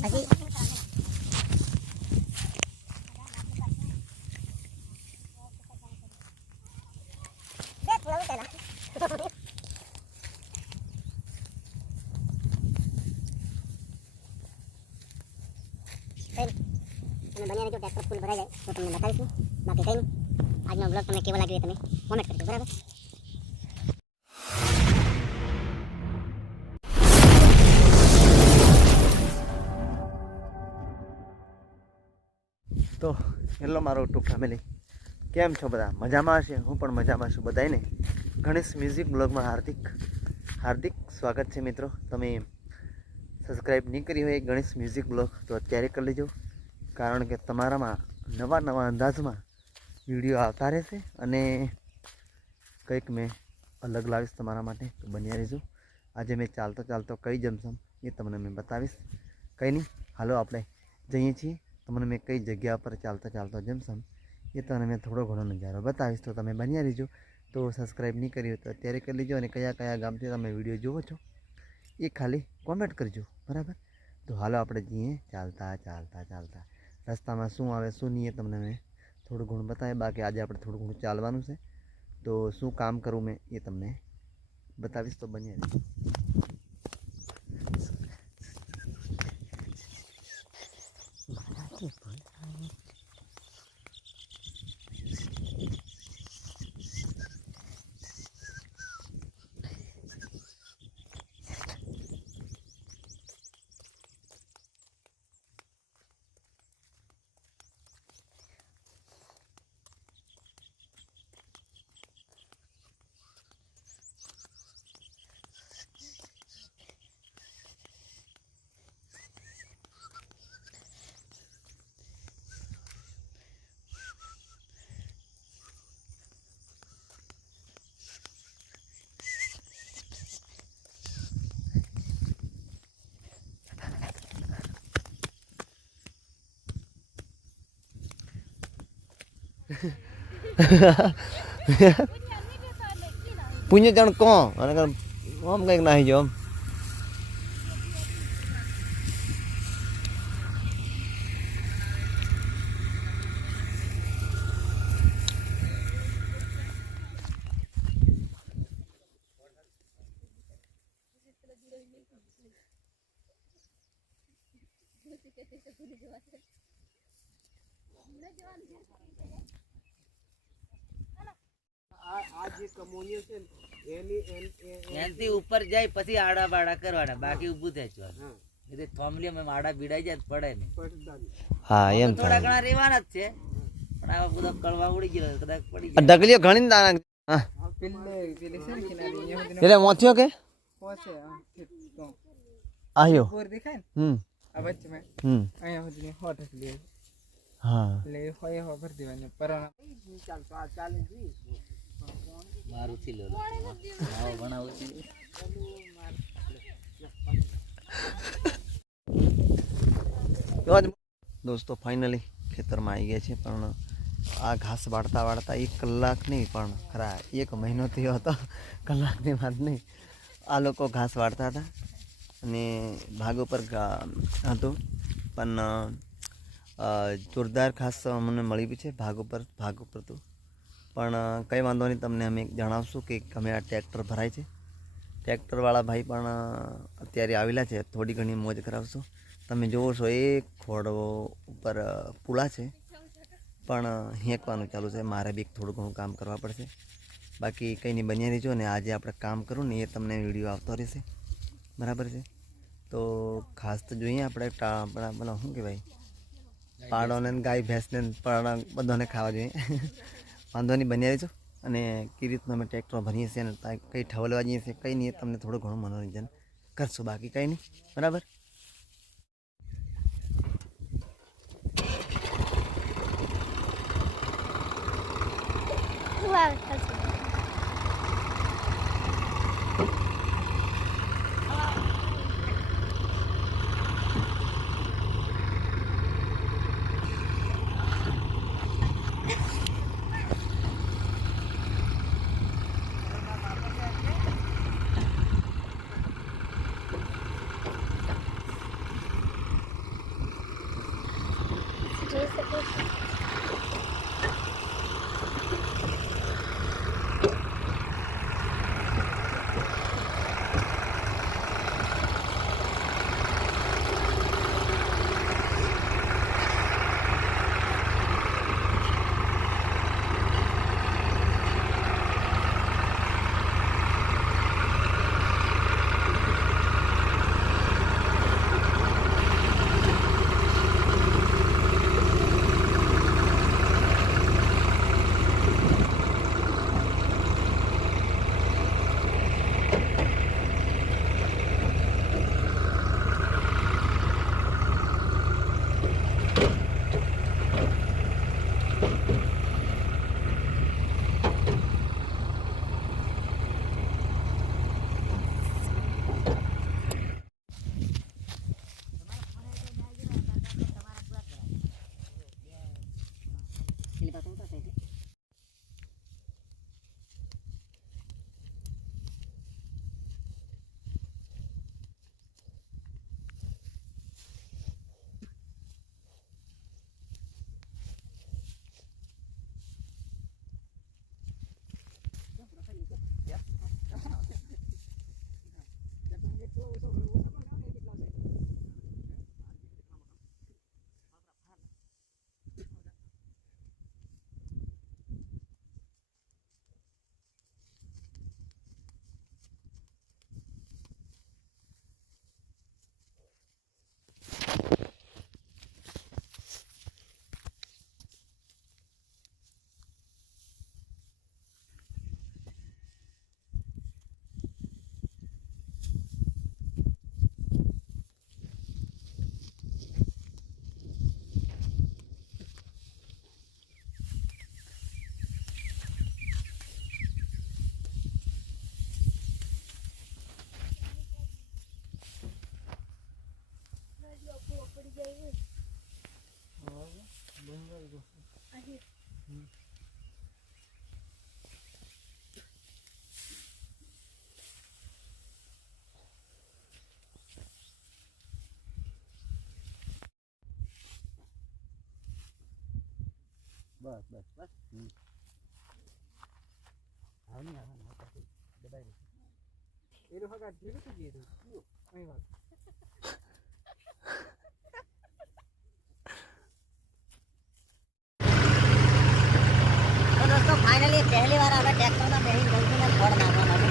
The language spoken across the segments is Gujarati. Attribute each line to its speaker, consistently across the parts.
Speaker 1: પછી બે થોડા ઉતારા કઈ નહીં. અને બન્યા રહેજો ટ્રેક્ટર ફૂલ ભરાઈ જાય તો તમને બતાવીશું બાકી કંઈ નહીં આજનો બ્લોગ તમને કેવો લાગ્યો એ તમે કોમેન્ટ કરજો બરાબર
Speaker 2: હેલો મારો ટુ ફેમિલી. કેમ છો બધા? મજામાં હશે હું પણ મજામાં છું બધાને ગણેશ મ્યુઝિક બ્લોગમાં હાર્દિક હાર્દિક સ્વાગત છે મિત્રો. તમે સબસ્ક્રાઈબ નહીં કરી હોય ગણેશ મ્યુઝિક બ્લોગ, તો અત્યારે કરી લેજો. કારણ કે તમારામાં નવા નવા અંદાજમાં વીડિયો આવતા રહેશે અને કંઈક મેં અલગ લાવીશ તમારા માટે, તો બન્યા રહેજો. આજે મેં ચાલતો ચાલતો કઈ જમશમ એ તમને મેં બતાવીશ. કંઈ નહીં, હાલો આપણે જઈએ છીએ. તમને મેં કઈ જગ્યા પર ચાલતા ચાલતા જમશમ એ તમને મેં થોડો ઘણો નજારો બતાવીશ. તો તમે બન્યા રહેજો. તો સબસ્ક્રાઈબ નહીં કરી તો અત્યારે કરી લેજો અને કયા કયા ગામથી તમે વીડિયો જુઓ છો એ ખાલી કોમેન્ટ કરજો. બરાબર? તો હાલો આપણે જઈએ ચાલતા ચાલતા ચાલતા. રસ્તામાં શું આવે શું નહીં એ તમને મેં થોડું ઘણું બતાવે બાકી આજે આપણે થોડું ઘણું ચાલવાનું છે. તો શું કામ કરું મેં એ તમને બતાવીશ. તો બન્યા રહેજો. પુણ્ય જણ કો અને આમ કંઈક નાહી જો આમ.
Speaker 3: એનાથી ઉપર જાય પછી આડા બાડા કરવાના બાકી ઊભું થાય એટલે થોમલી અમે આડા બીડાઈ જાય પડે નહીં.
Speaker 2: હા એમ
Speaker 3: થોડા ઘણા રહેવાના જ છે પણ આવા બધા કળવા ઉડી ગયેલા કદાચ પડી જાય
Speaker 2: ઢગલીઓ ઘણી ને દાણા એટલે મોથ્યો કે?
Speaker 4: આયો. તો
Speaker 2: હમ.
Speaker 4: આ વચ્ચે મેં
Speaker 2: હમ
Speaker 4: અહીંયા સુધી હો લે.
Speaker 2: હા.
Speaker 4: લે હોય હો ભર દેવાની પરાણા ચાલતો આ ચાલે જી
Speaker 3: મારું લો
Speaker 2: દોસ્તો ફાઇનલી ખેતરમાં આવી ગયા છે, પણ આ ઘાસ વાળતા વાળતા એક કલાક નહીં, પણ ખરા એક મહિનો થયો હતો. કલાકની વાત નહીં. આ લોકો ઘાસ વાળતા હતા અને ભાગ ઉપર હતું. પણ જોરદાર ઘાસ મને બી છે, ભાગ ઉપર ભાગ ઉપર તો. પણ કંઈ વાંધો નહીં, તમને અમે જણાવશું કે અમે આ ટ્રેક્ટર ભરાય છે. ટ્રેક્ટરવાળા ભાઈ પણ અત્યારે આવેલા છે. થોડી ઘણી મોજ કરાવશો. તમે જુઓ છો, એક ખોડો ઉપર પુલા છે. પણ હેંકવાનું ચાલુ છે. મારે બી થોડું ઘણું કામ કરવા પડશે. બાકી કંઈ નહીં, બન્યા રહેજો ને આજે આપણે કામ કરું ને એ તમને વીડિયો આવતો રહેશે. બરાબર છે? તો ખાસ તો જોઈએ આપણે આપણા શું કહેવાય? પાડોને ગાય, ભેંસને પણ બધાને ખાવા જોઈએ. વાંધો નહીં બન્યા રહેજો. અને કઈ રીતનું અમે ટ્રેક્ટરમાં ભરીએ છીએ અને કંઈ ઠવલવા જઈએ છીએ, કંઈ નહીં તમને થોડું ઘણું મનોરંજન કરશું. બાકી કંઈ નહીં, બરાબર?
Speaker 1: શું આવે?
Speaker 3: બસ બસ બસ. આવ નહીં નહીં દબાઈ
Speaker 4: એ લોકો કાઢ દીધું તું. કીધું અહીં વાત.
Speaker 1: તો દોસ્તો ફાઇનલી પહેલી વાર આપણે ટ્રેક્ટરમાં બેસીને જઈશું ને ફળ નાખવા માટે.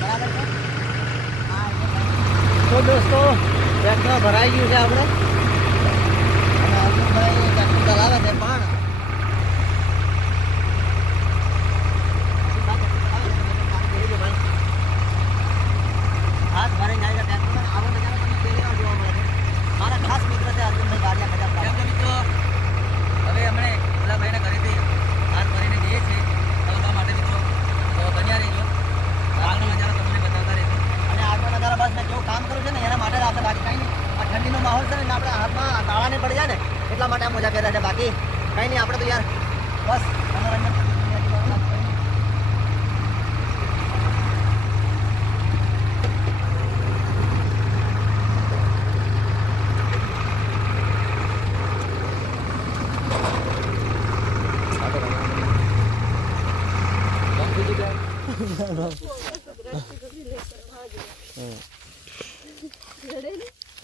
Speaker 1: બરાબર છે? હા
Speaker 2: તો દોસ્તો ટ્રેક્ટર ભરાઈ ગયું છે આપણે. અને અર્જુનભાઈ ટ્રેક્ટર ચલાવે છે પણ હાથ ભરાઈ જાય છે ટ્રેક્ટરમાં આવો નજારો તમને પહેલી વાર જોવા મળે છે મારા ખાસ મિત્ર છે અર્જુનભાઈ ગાડિયા
Speaker 3: કેમ
Speaker 2: ખજાબ
Speaker 3: કે મિત્રો હવે હમણે ભોલાભાઈને ઘરેથી હાથ ભરીને જઈએ છીએ તળવા માટે મિત્રો તો બન્યા રહેજો આગળનો નજારો તમને બતાવતા રહેજો
Speaker 2: અને આગળ નજારા બસ મેં જેવું કામ કર્યું છે ને એના માટે જ આપણે બાકી કંઈ નહીં આ ઠંડીનો માહોલ છે ને આપણે હાથમાં ગાળા નહીં પડી જાય ને એટલા માટે આ મોજા પહેર્યા છે બાકી કંઈ નહીં આપણે તો યાર બસ મનોરંજન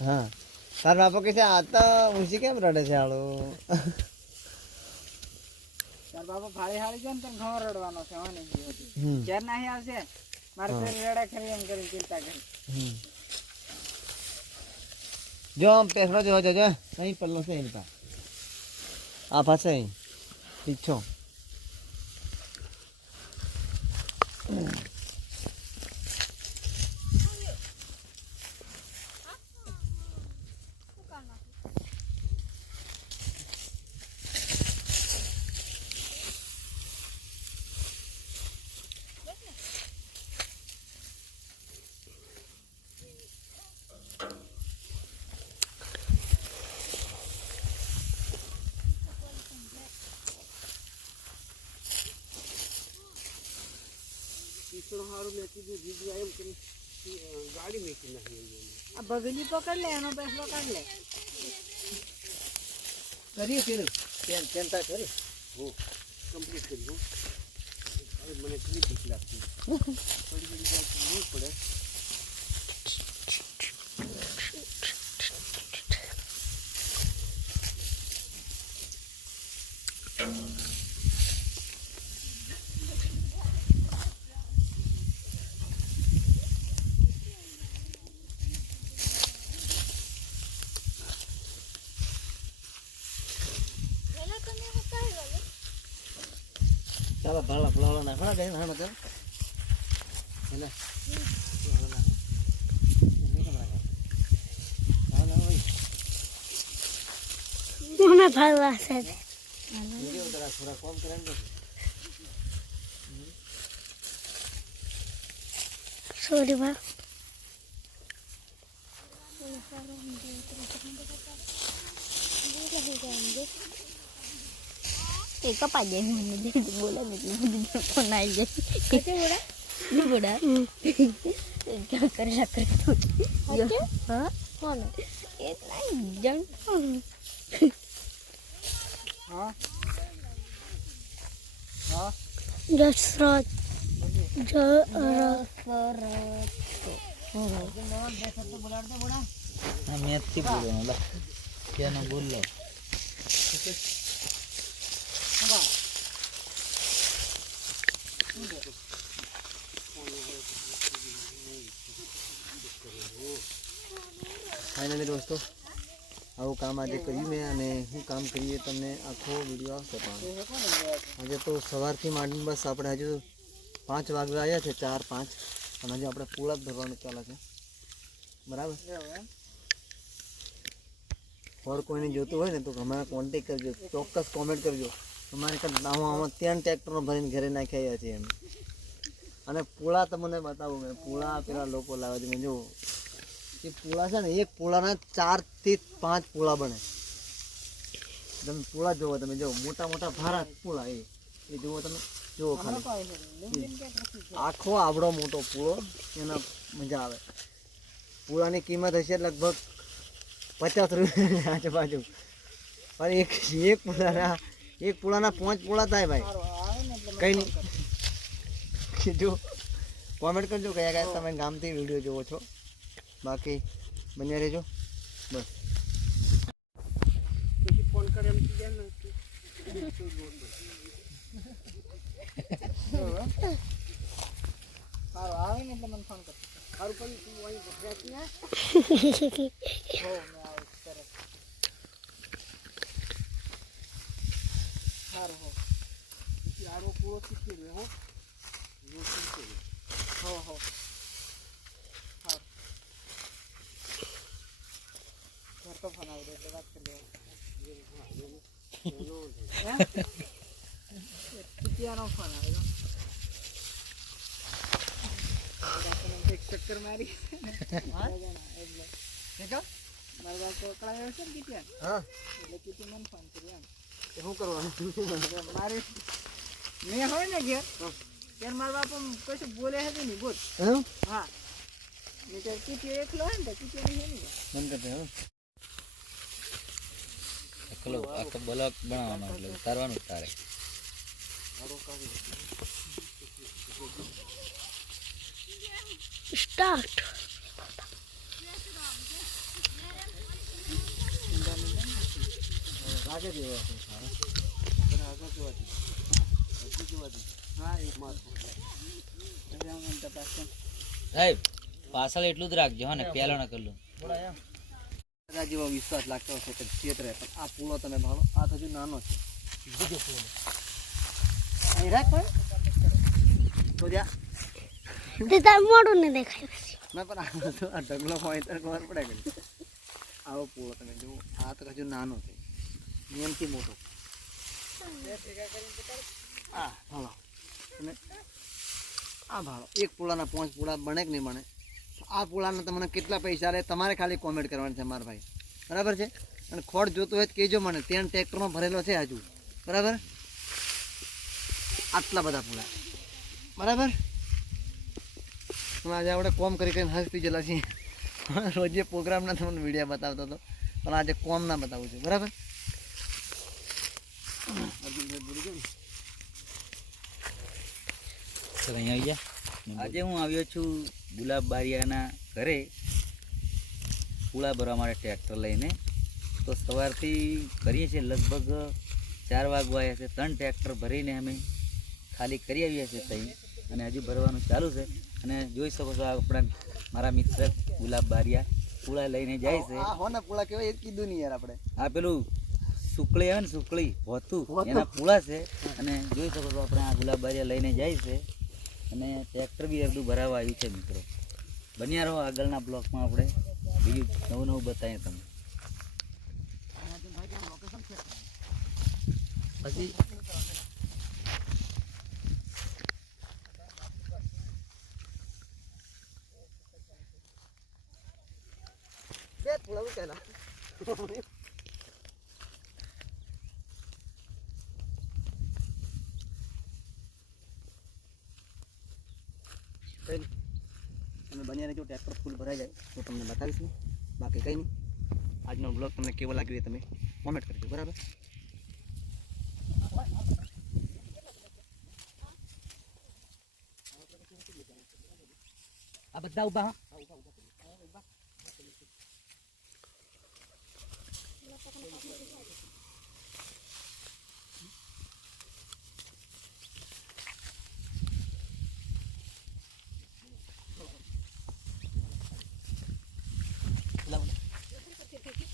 Speaker 2: હા તાર બાપો કે છે આ તો ઊંચી કેમ રડે છે આળો
Speaker 4: તાર બાપા ફાળી હાળી છે ને તને ઘણો રડવાનો છે હોને નહીં ક્યારે નાહી આવશે મારે તો રડે ખરી એમ કરી ચિંતા કરી
Speaker 2: જો આમ પેસડો જો જો જો અહીં પલ્લો છે એની પાસે આ પાસે અહીં પીછો
Speaker 4: આ બગલી પકડ લે એનો ફેસલો કાઢ લે. કરીએ પેલું પેન પેનતા કરી? હો કમ્પ્લીટ કરી હો મને કેટલી બીક લાગતી થોડી પડે.
Speaker 2: ચાલો ભાલા ફલાવલા નાખવા ગઈ ના ચાલ એટલે ભાલા નાખો. એને કેમ રાખે? ભાલા હોય.
Speaker 5: મને ફરવા છે
Speaker 2: વીડિયો તારા થોડા કોમ કરે ને
Speaker 5: સોરી બા
Speaker 1: એ કપાઈ જાય મને જે બોલે બીજો ફોન આવી જાય બોલા ક્યાં કર્યા કરે તું હા
Speaker 5: કોણ
Speaker 1: એ નહીં જણ
Speaker 4: હા હા
Speaker 5: જસરત
Speaker 3: મેથથી બોલવાનું લો ત્યાંનો બોલ લો
Speaker 2: ફાઇનલી દોસ્તો, આવું કામ આજે કર્યું મેં અને શું કામ કરીએ તમને આખો વીડિયો આવશે પણ આજે તો સવારથી માંડીને બસ આપણે હજુ પાંચ વાગવા આવ્યા છે, ચાર, પાંચ. અને હજુ આપણે પૂળા જ ભરવાનું ચાલે છે. બરાબર? ફળ કોઈને જોતું હોય ને તો અમારે કોન્ટેક કરજો, ચોક્કસ કોમેન્ટ કરજો. અમારે કાંઈ આમાં ત્યાં ટ્રેક્ટરનો ભરીને ઘરે નાખી આવ્યા છીએ એમ અને પૂળા તમને બતાવું, મેં પૂળા પેલા લોકો લાવે છે, મેં જો એ પૂળા છે ને એક પૂળાના ચારથી પાંચ પૂળા બને. તમે પૂળા જોવો તમે જો મોટા મોટા ભારા પૂળા એ. એ જુઓ તમે જુઓ ખાલી. આખો આવડો મોટો પૂળો એના મજા આવે. પૂળાની કિંમત હશે લગભગ પચાસ રૂપિયા આજુબાજુ. પણ એક એક પૂળાના એક પૂળાના પાંચ પૂળા થાય ભાઈ. કઈ નહીં. જો કોમેન્ટ કરજો કયા કયા તમે ગામથી વીડિયો જોવો છો. બાકી બન્યા રહેજો બસ
Speaker 4: પછી ફોન કરે એમ થઈ જાય ને સારું આવે ને એટલે મને ફોન કર સારું પણ તું અહીં બેસી ને હો મેં આવું સરસ સારું હો પછી આરો પૂરો શીખી લે હો યો શીખી લે. હો હો ઘર તો ફોન આવી એટલે વાત કરી લેવા ચીટિયાનો ફોન આવ્યો એક ચક્કર મારી એટલે મારા બાપ પકડાયો છે ને ચીટિયા
Speaker 2: હા
Speaker 4: એટલે ચીટી મને ફોન કર્યો એમ
Speaker 2: શું કરવાનું
Speaker 4: એટલે મારે મેં હોય ને ઘેર ત્યારે મારા બાપ આમ કશું બોલે છે નહીં બોલ
Speaker 2: એમ
Speaker 4: હા નહીં તો ચીટીઓ એકલો હોય ને તો ચીટીઓ નહીં નહીં
Speaker 2: બંધ કરી દે
Speaker 3: આખો બ્લોક બનાવવાનો એટલે ઉતારવાનું તારે
Speaker 5: સ્ટાર્ટ.
Speaker 4: હા એક માસ તપાસ કર.
Speaker 3: સાહેબ પાછળ એટલું જ રાખજો હા ને પેલો ના કરલું
Speaker 2: બધા જેવો વિશ્વાસ લાગતો હશે કે રહે પણ આ પૂળો તમે ભાળો આ તો હજુ નાનો છે. બીજો પૂળો અહીં રાખ પણ. તો
Speaker 5: તે તાર ને દેખાય
Speaker 2: ના પણ આ આ ઢગલો હોય ત્યારે ખબર પડે કે આવો પૂળો તમે જુઓ. આ તો હજુ નાનો છે. નિયમથી મોટો. આ ભાળો તમે આ ભાળો એક પૂળાના પાંચ પૂળા બને કે નહીં બને? આ પૂળાના તમને કેટલા પૈસા લે તમારે ખાલી કોમેન્ટ કરવાની છે મારા ભાઈ. બરાબર છે? અને ખોડ જોતો હોય તો કહેજો મને ત્યાં ટ્રેક્ટરમાં ભરેલો છે હજુ. બરાબર? આટલા બધા પુલા. બરાબર? હું આજે આપણે કોમ કરી કરીને હસતી જેલા છીએ. રોજે પ્રોગ્રામના તમને વીડિયો બતાવતો હતો પણ આજે કોમ ના બતાવું છું. બરાબર?
Speaker 3: ચાલ અહીંયા આવી ગયા. આજે હું આવ્યો છું ગુલાબ બારિયાના ઘરે પૂળા ભરવા માટે ટ્રેક્ટર લઈને તો સવારથી કરીએ છીએ લગભગ ચાર વાગવા આવ્યા છે. ત્રણ ટ્રેક્ટર ભરીને અમે ખાલી કરી આવ્યા છે ત્યાં અને હજુ ભરવાનું ચાલુ છે. અને જોઈ શકો છો આપણા મારા મિત્ર ગુલાબ બારિયા પૂળા લઈને જાય છે.
Speaker 2: હોના પૂળા કહેવાય એ કીધું નહીં યાર આપણે.
Speaker 3: આ પેલું સુકળી આવે ને સુકળી હોતું. એના પૂળા છે. અને જોઈ શકો છો આપણે આ ગુલાબ બારિયા લઈને જાય છે. અને ટ્રેક્ટર બી અડધું ભરાવા આવ્યું છે મિત્રો. બન્યા રહો આગળના બ્લોકમાં આપણે. બીજું નવું નવું બતાવીએ તમને. પછી
Speaker 2: તમે બન્યા રહેજો ટ્રેક્ટર ફૂલ ભરાઈ જાય. તો તમને બતાવીશ ને બાકી કંઈ નહીં. આજનો બ્લોગ તમને કેવો લાગ્યો એ તમે કોમેન્ટ કરજો, બરાબર?
Speaker 3: આ બધા ઊભા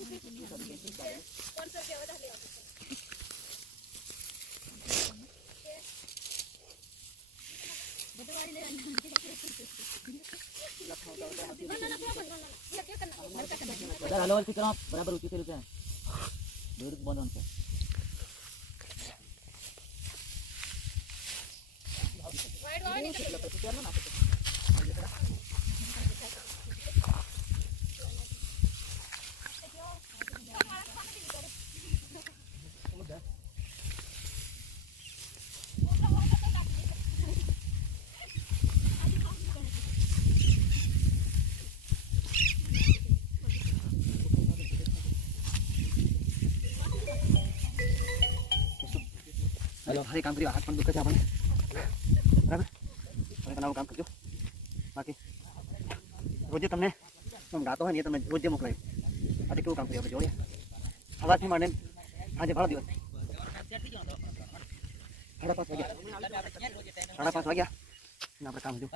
Speaker 3: ને બધા બધા હલવાથી કરવા બરાબર ઊંચું થયેલું છે દોરી બાંધવાનું છે
Speaker 2: હલો ભાઈ કામ કર્યું, હાથ પણ દુખે છે આપણને. બરાબર? હવે તમારું કામ કરજો. બાકી, રોજે તમને ગાતો હોય ને એ તમને રોજે મોકલાવી આજે કેવું કામ કર્યું આપણે જોઈએ અવાજથી માંડે આજે ભાડો દિવસ. સાડા પાંચ વાગ્યા. સાડા પાંચ વાગ્યા. આપણે કામ. બસ